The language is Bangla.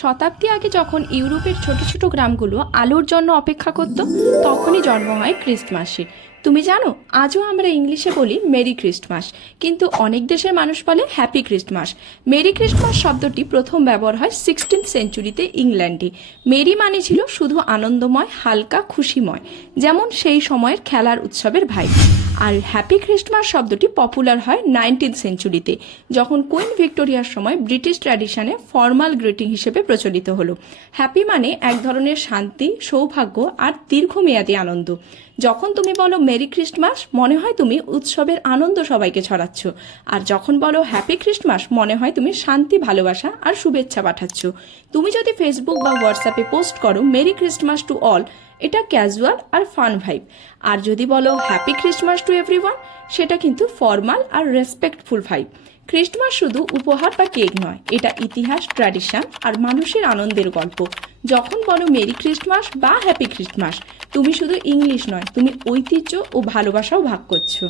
শতাব্দী আগে যখন ইউরোপের ছোট ছোট গ্রামগুলো আলোর জন্য অপেক্ষা করত, তখনই জন্ম হয় ক্রিসমাসের। তুমি জানো, আজও আমরা ইংলিশে বলি মেরি ক্রিসমাস, কিন্তু অনেক দেশের মানুষ বলে হ্যাপি ক্রিসমাস। মেরি ক্রিসমাস শব্দটি প্রথম ব্যবহার হয় 16th সেঞ্চুরিতে ইংল্যান্ডে। মেরি মানে ছিল শুধু আনন্দময়, হালকা, খুশিময়, যেমন সেই সময়ের খেলার উৎসবের ভাই। আর হ্যাপি ক্রিসমাস শব্দটি পপুলার হয় 19th সেঞ্চুরিতে, যখন কুইন ভিক্টোরিয়ার সময় ব্রিটিশ ট্র্যাডিশনে ফর্মাল গ্রিটিং হিসেবে প্রচলিত হলো। হ্যাপি মানে এক ধরনের শান্তি, সৌভাগ্য আর দীর্ঘমেয়াদী আনন্দ। যখন তুমি বলো মেরি ক্রিসমাস, মনে হয় তুমি উৎসবের আনন্দ সবাইকে ছড়াচ্ছ। আর যখন বলো হ্যাপি ক্রিসমাস, মনে হয় তুমি শান্তি, ভালোবাসা আর শুভেচ্ছা পাঠাচ্ছ। তুমি যদি ফেসবুক বা হোয়াটসঅ্যাপে পোস্ট করো মেরি ক্রিসমাস টু অল, এটা ক্যাজুয়াল আর ফান ভাইব। আর যদি বলো হ্যাপি ক্রিসমাস টু এভরিওয়ান, সেটা কিন্তু ফর্মাল আর রেসপেক্টফুল ভাইব। ক্রিসমাস শুধু উপহার বা কেক নয়, এটা ইতিহাস, ট্র্যাডিশন আর মানুষের আনন্দের গল্প। যখন বলো মেরি ক্রিসমাস বা হ্যাপি ক্রিসমাস, তুমি শুধু ইংলিশ নয়, তুমি ঐতিহ্য ও ভালোবাসাও ভাগ করছো।